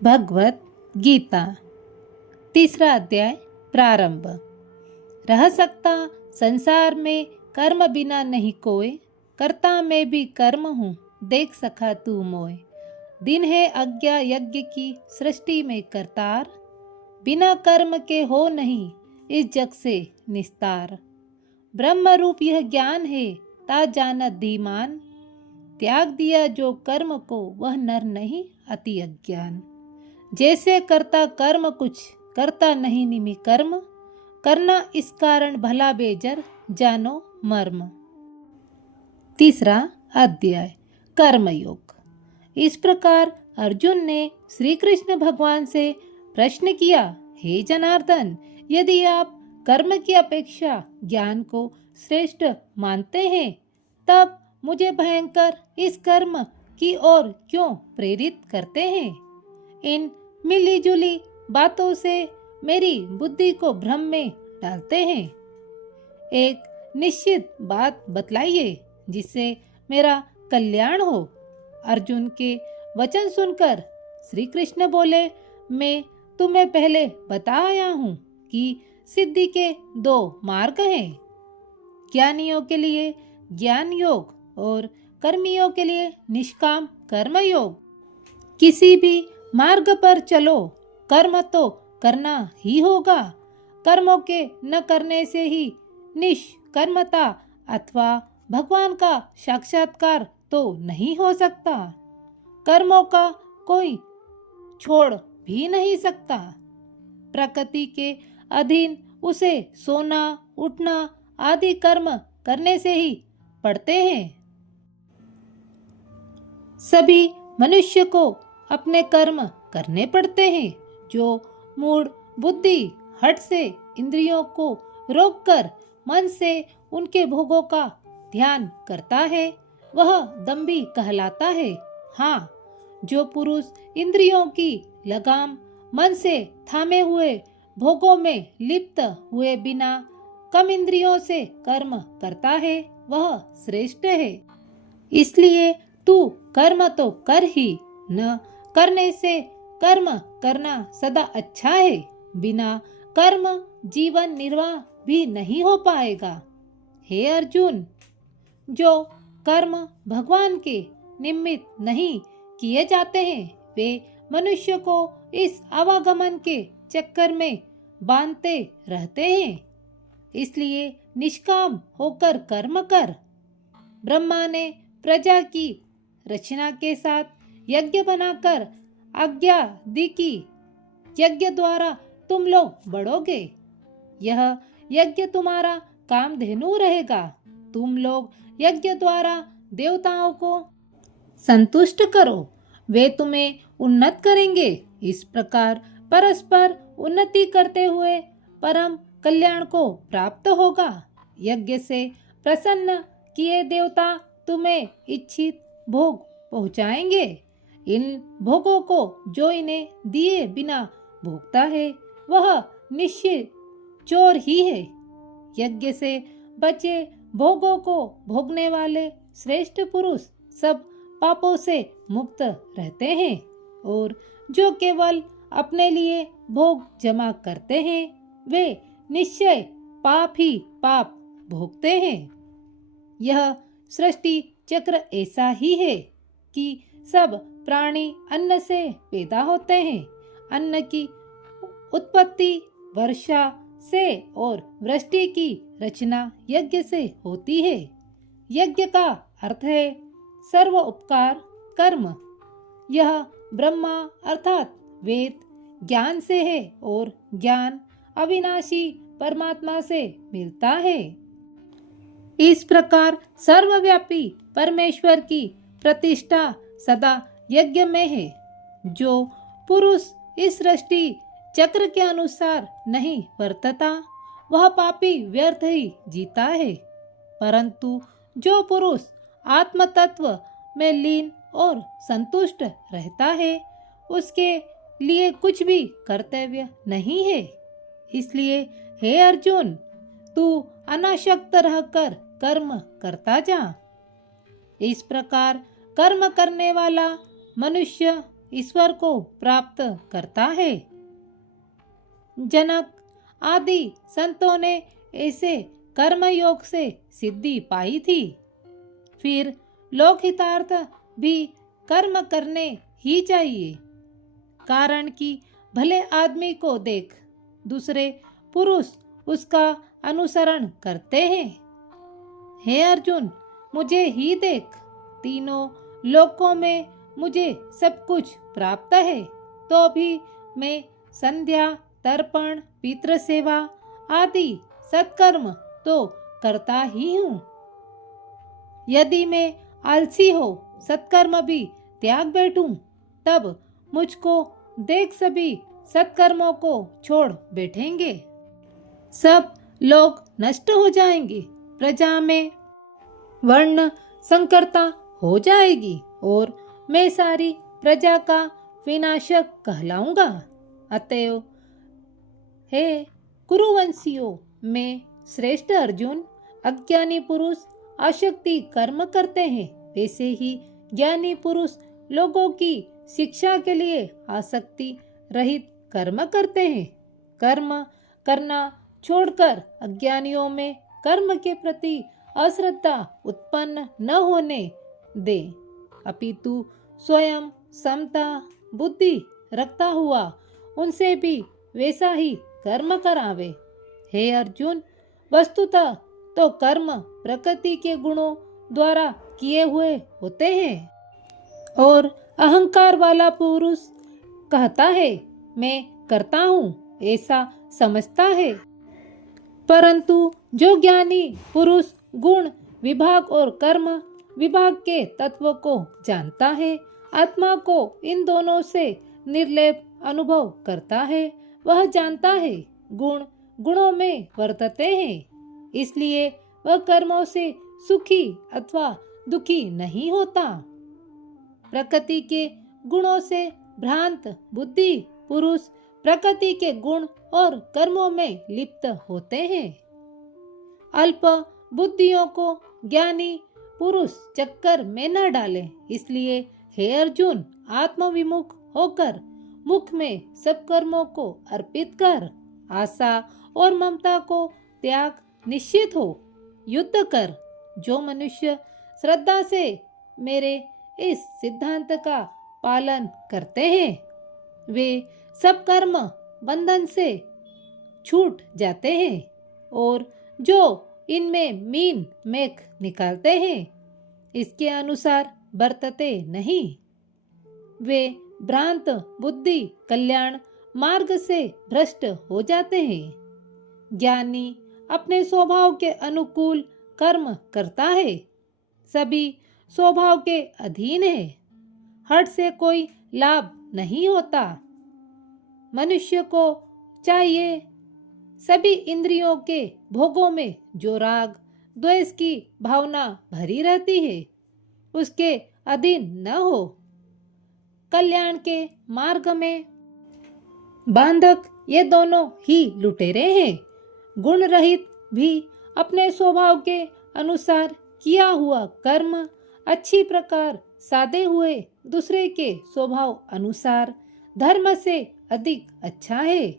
भगवत गीता तीसरा अध्याय प्रारंभ। रह सकता संसार में कर्म बिना नहीं कोय, करता मैं भी कर्म हूँ देख सका तू मोय। दिन है आज्ञा यज्ञ की सृष्टि में करतार, बिना कर्म के हो नहीं इस जग से निस्तार। ब्रह्म रूप यह ज्ञान है ता जानत धीमान, त्याग दिया जो कर्म को वह नर नहीं अति अज्ञान। जैसे करता कर्म कुछ करता नहीं निमि कर्म, करना इस कारण भला बेजर जानो मर्म। तीसरा अध्याय कर्मयोग। इस प्रकार अर्जुन ने श्री कृष्ण भगवान से प्रश्न किया, हे जनार्दन, यदि आप कर्म की अपेक्षा ज्ञान को श्रेष्ठ मानते हैं, तब मुझे भयंकर इस कर्म की ओर क्यों प्रेरित करते हैं? इन मिली जुली बातों से मेरी बुद्धि को भ्रम में डालते हैं। एक निश्चित बात बतलाइए जिससे मेरा कल्याण हो। अर्जुन के वचन सुनकर श्री कृष्ण बोले, मैं तुम्हें पहले बताया हूँ कि सिद्धि के दो मार्ग हैं, ज्ञानियों के लिए ज्ञान योग और कर्मियों के लिए निष्काम कर्म योग। किसी भी मार्ग पर चलो, कर्म तो करना ही होगा। कर्मों के न करने से ही निष्कर्मता अथवा भगवान का साक्षात्कार तो नहीं हो सकता। कर्मों का कोई छोड़ भी नहीं सकता। प्रकृति के अधीन उसे सोना उठना आदि कर्म करने से ही पड़ते हैं। सभी मनुष्य को अपने कर्म करने पड़ते हैं। जो मूढ़ बुद्धि हठ से इंद्रियों को रोककर मन से उनके भोगों का ध्यान करता है, वह दंभी कहलाता है। हाँ, जो पुरुष इंद्रियों की लगाम मन से थामे हुए भोगों में लिप्त हुए बिना कम इंद्रियों से कर्म करता है, वह श्रेष्ठ है। इसलिए तू कर्म तो कर ही, न करने से कर्म करना सदा अच्छा है। बिना कर्म जीवन निर्वाह भी नहीं हो पाएगा। हे अर्जुन, जो कर्म भगवान के निमित्त नहीं किए जाते हैं, वे मनुष्य को इस आवागमन के चक्कर में बांधते रहते हैं। इसलिए निष्काम होकर कर्म कर। ब्रह्मा ने प्रजा की रचना के साथ यज्ञ बनाकर आज्ञा दी कि यज्ञ द्वारा तुम लोग बढ़ोगे। यह यज्ञ तुम्हारा कामधेनु रहेगा। तुम लोग यज्ञ द्वारा देवताओं को संतुष्ट करो, वे तुम्हें उन्नत करेंगे। इस प्रकार परस्पर उन्नति करते हुए परम कल्याण को प्राप्त होगा। यज्ञ से प्रसन्न किए देवता तुम्हें इच्छित भोग पहुँचाएंगे। इन भोगों को जो इन्हें दिए बिना भोगता है, वह निश्चित चोर ही है। यज्ञ से बचे भोगों को भोगने वाले श्रेष्ठ पुरुष सब पापों से मुक्त रहते हैं, और जो केवल अपने लिए भोग जमा करते हैं, वे निश्चय पाप ही पाप भोगते हैं। यह सृष्टि चक्र ऐसा ही है कि सब प्राणी अन्न से पैदा होते हैं। अन्न की उत्पत्ति वर्षा से और वृष्टि की रचना यज्ञ से होती है। यज्ञ का अर्थ है सर्व उपकार कर्म। यह ब्रह्मा अर्थात वेद ज्ञान से है, और ज्ञान अविनाशी परमात्मा से मिलता है। इस प्रकार सर्वव्यापी परमेश्वर की प्रतिष्ठा सदा यज्ञ में है। जो पुरुष इस सृष्टि चक्र के अनुसार नहीं वर्तता, वह पापी व्यर्थ ही जीता है। परंतु जो पुरुष आत्म तत्व में लीन और संतुष्ट रहता है, उसके लिए कुछ भी कर्तव्य नहीं है। इसलिए हे अर्जुन, तू अनासक्त रहकर कर्म करता जा। इस प्रकार कर्म करने वाला मनुष्य ईश्वर को प्राप्त करता है। जनक आदि संतों ने ऐसे कर्मयोग से सिद्धि पाई थी। फिर लोकहितार्थ भी कर्म करने ही चाहिए, कारण कि भले आदमी को देख दूसरे पुरुष उसका अनुसरण करते हैं। हे अर्जुन, मुझे ही देख, तीनों लोकों में मुझे सब कुछ प्राप्त है, तो भी मैं संध्या, तर्पण, पितृ सेवा आदि सत्कर्म तो करता ही हूँ। यदि मैं आलसी हो सत्कर्म भी त्याग बैठूं, तब मुझको देख सभी सत्कर्मों को छोड़ बैठेंगे। सब लोग नष्ट हो जाएंगे, प्रजा में वर्ण संकरता हो जाएगी और मैं सारी प्रजा का विनाशक कहलाऊंगा। अतएव हे कुरुवंशियों में श्रेष्ठ अर्जुन, अज्ञानी पुरुष आसक्ति कर्म करते हैं, वैसे ही ज्ञानी पुरुष लोगों की शिक्षा के लिए आसक्ति रहित कर्म करते हैं। कर्म करना छोड़कर अज्ञानियों में कर्म के प्रति अश्रद्धा उत्पन्न न होने दे, अपितु स्वयं समता बुद्धि रखता हुआ उनसे भी वैसा ही कर्म करावे। हे अर्जुन, वस्तुतः तो कर्म प्रकृति के गुणों द्वारा किए हुए होते हैं और अहंकार वाला पुरुष कहता है मैं करता हूँ, ऐसा समझता है। परंतु जो ज्ञानी पुरुष गुण विभाग और कर्म विभाग के तत्व को जानता है, आत्मा को इन दोनों से निर्लेप अनुभव करता है, वह जानता है गुण गुणों में वर्तते हैं, इसलिए वह कर्मों से सुखी अथवा दुखी नहीं होता। प्रकृति के गुणों से भ्रांत बुद्धि पुरुष प्रकृति के गुण और कर्मों में लिप्त होते हैं। अल्प बुद्धियों को ज्ञानी पुरुष चक्कर में न डाले, इसलिए हे अर्जुन, आत्मविमुख होकर मुख में सब कर्मों को अर्पित कर, आशा और ममता को त्याग निश्चित हो, युद्ध कर। जो मनुष्य श्रद्धा से मेरे इस सिद्धांत का पालन करते हैं, वे सब कर्म बंधन से छूट जाते हैं, और जो इनमें मीन मेख निकालते हैं, इसके अनुसार बरतते नहीं, वे भ्रांत बुद्धि कल्याण मार्ग से भ्रष्ट हो जाते हैं। ज्ञानी अपने स्वभाव के अनुकूल कर्म करता है, सभी स्वभाव के अधीन है, हठ से कोई लाभ नहीं होता। मनुष्य को चाहिए सभी इंद्रियों के भोगों में जो राग द्वेष की भावना भरी रहती है, उसके अधीन न हो। कल्याण के मार्ग में बांधक ये दोनों ही लुटेरे हैं। गुण रहित भी अपने स्वभाव के अनुसार किया हुआ कर्म अच्छी प्रकार साधे हुए दूसरे के स्वभाव अनुसार धर्म से अधिक अच्छा है।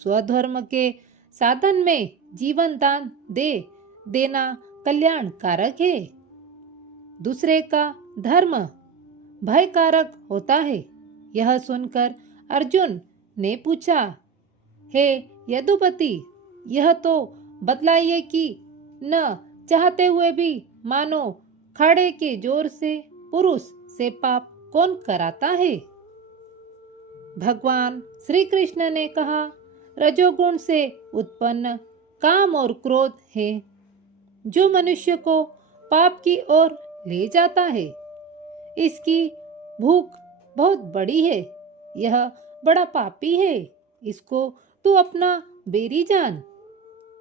स्वधर्म के साधन में जीवन दान देना कल्याण कारक है। दूसरे का धर्म भयकारक होता है। यह सुनकर अर्जुन ने पूछा, हे यदुपति, यह तो बतलाइए कि न चाहते हुए भी मानो खाड़े के जोर से पुरुष से पाप कौन कराता है। भगवान श्री कृष्ण ने कहा, रजोगुण से उत्पन्न काम और क्रोध है जो मनुष्य को पाप की ओर ले जाता है। इसकी भूख बहुत बड़ी है, यह बड़ा पापी है, इसको तू अपना बेरी जान।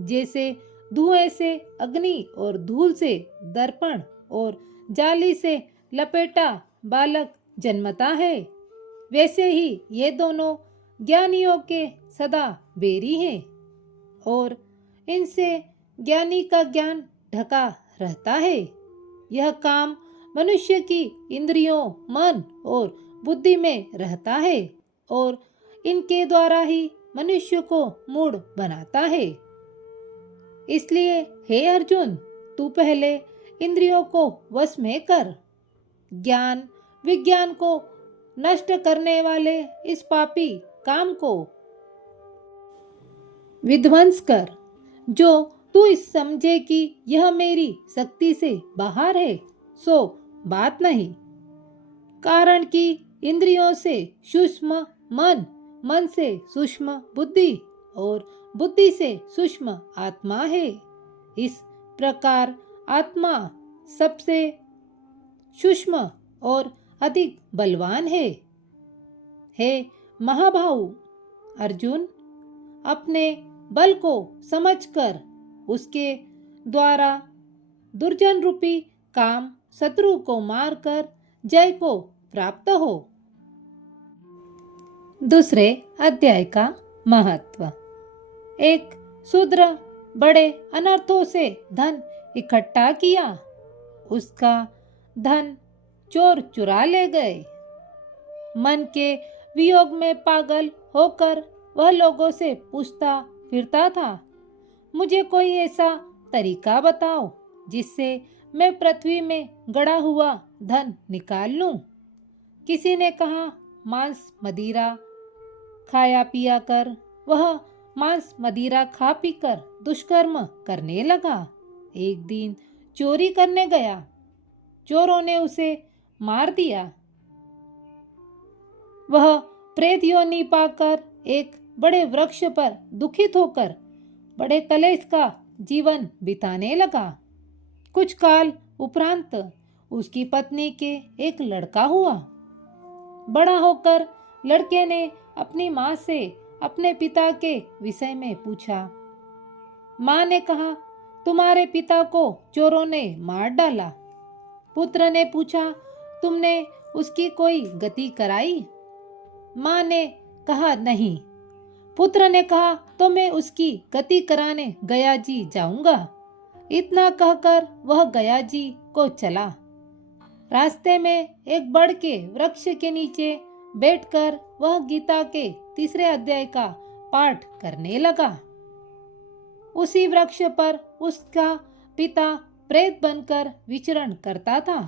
जैसे धुएं से अग्नि और धूल से दर्पण और जाली से लपेटा बालक जन्मता है, वैसे ही ये दोनों ज्ञानियों के सदा बेरी हैं और इनसे ज्ञानी का ज्ञान ढका रहता है। यह काम मनुष्य की इंद्रियों, मन और बुद्धि में रहता है और इनके द्वारा ही मनुष्य को मूढ़ बनाता है। इसलिए हे अर्जुन, तू पहले इंद्रियों को वश में कर, ज्ञान विज्ञान को नष्ट करने वाले इस पापी काम को विध्वंस कर। जो तू इस समझे कि यह मेरी शक्ति से बाहर है, सो बात नहीं। कारण कि इंद्रियों से सूक्ष्म मन, मन से सूक्ष्म बुद्धि और बुद्धि से सूक्ष्म आत्मा है। इस प्रकार आत्मा सबसे सूक्ष्म और अधिक बलवान है। हे महाबाहु अर्जुन, अपने बल को समझकर उसके द्वारा दुर्जन रूपी काम शत्रु को मारकर जय को प्राप्त हो। दूसरे अध्याय का महत्व। एक शूद्र बड़े अनर्थों से धन इकट्ठा किया। उसका धन चोर चुरा ले गए। मन के वियोग में पागल होकर वह लोगों से पूछता फिरता था, मुझे कोई ऐसा तरीका बताओ जिससे मैं पृथ्वी में गड़ा हुआ धन निकाल लूं। किसी ने कहा, मांस मदिरा खाया पिया कर वह मांस मदिरा खा पीकर दुष्कर्म करने लगा। एक दिन चोरी करने गया। चोरों ने उसे मार दिया। वह प्रेत योनि पाकर एक बड़े वृक्ष पर दुखित होकर बड़े कलेश का जीवन बिताने लगा। कुछ काल उपरांत उसकी पत्नी के एक लड़का हुआ। बड़ा होकर लड़के ने अपनी माँ से अपने पिता के विषय में पूछा। माँ ने कहा, तुम्हारे पिता को चोरों ने मार डाला। पुत्र ने पूछा, तुमने उसकी कोई गति कराई? माँ ने कहा, नहीं। पुत्र ने कहा, तो मैं उसकी गति कराने गया जी जाऊंगा। इतना कहकर वह गया जी को चला। रास्ते में एक बड़ के वृक्ष के नीचे बैठकर वह गीता के तीसरे अध्याय का पाठ करने लगा। उसी वृक्ष पर उसका पिता प्रेत बनकर विचरण करता था।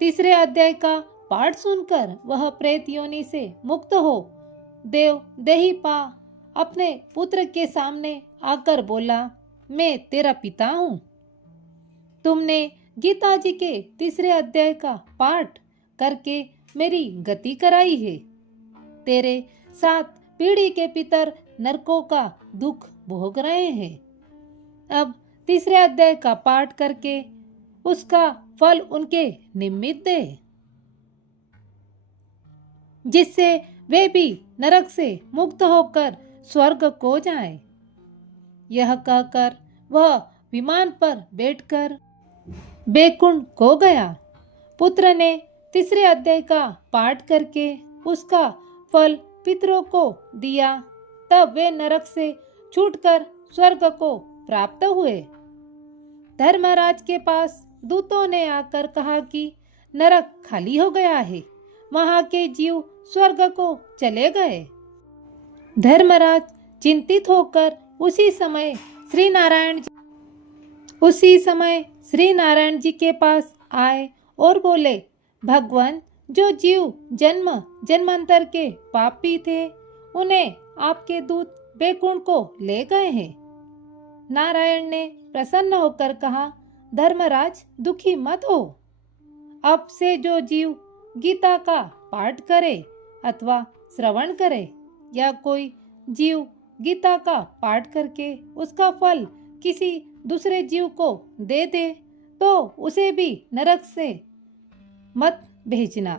तीसरे अध्याय का पाठ सुनकर वह प्रेत योनि से मुक्त हो देव देही पा अपने पुत्र के सामने आकर बोला, मैं तेरा पिता हूँ। तुमने गीता जी के तीसरे अध्याय का पाठ करके मेरी गति कराई है। तेरे साथ पीढ़ी के पितर नरकों का दुख भोग रहे हैं। अब तीसरे अध्याय का पाठ करके उसका फल उनके निमित्त दे, जिससे वे भी नरक से मुक्त होकर स्वर्ग को जाएं। यह कहकर वह विमान पर बैठकर बैकुंठ को गया। पुत्र ने तीसरे अध्याय का पाठ करके उसका फल पितरों को दिया। तब वे नरक से छूटकर स्वर्ग को प्राप्त हुए। धर्मराज के पास दूतों ने आकर कहा कि नरक खाली हो गया है, वहां के जीव स्वर्ग को चले गए। धर्मराज चिंतित होकर उसी समय श्री नारायण जी के पास आए और बोले, भगवान, जो जीव जन्म जन्मांतर के पापी थे उन्हें आपके दूत बैकुंठ को ले गए हैं। नारायण ने प्रसन्न होकर कहा, धर्मराज दुखी मत हो। अब से जो जीव गीता का पाठ करे अथवा श्रवण करे या कोई जीव गीता का पाठ करके उसका फल किसी दूसरे जीव को दे दे तो उसे भी नरक से मत भेजना,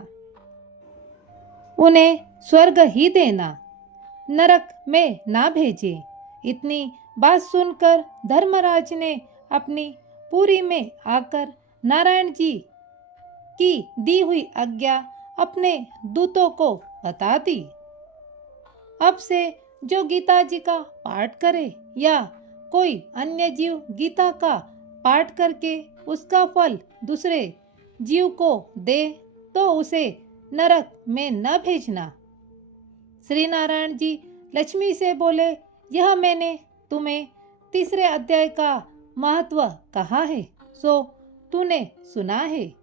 उन्हें स्वर्ग ही देना, नरक में ना भेजे। इतनी बात सुनकर धर्मराज ने अपनी पुरी में आकर नारायण जी की दी हुई आज्ञा अपने दूतों को बता दी। अब से जो गीता जी का पाठ करे या कोई अन्य जीव गीता का पाठ करके उसका फल दूसरे जीव को दे तो उसे नरक में न भेजना। श्री नारायण जी लक्ष्मी से बोले, यह मैंने तुम्हें तीसरे अध्याय का महत्व कहा है, सो तूने सुना है।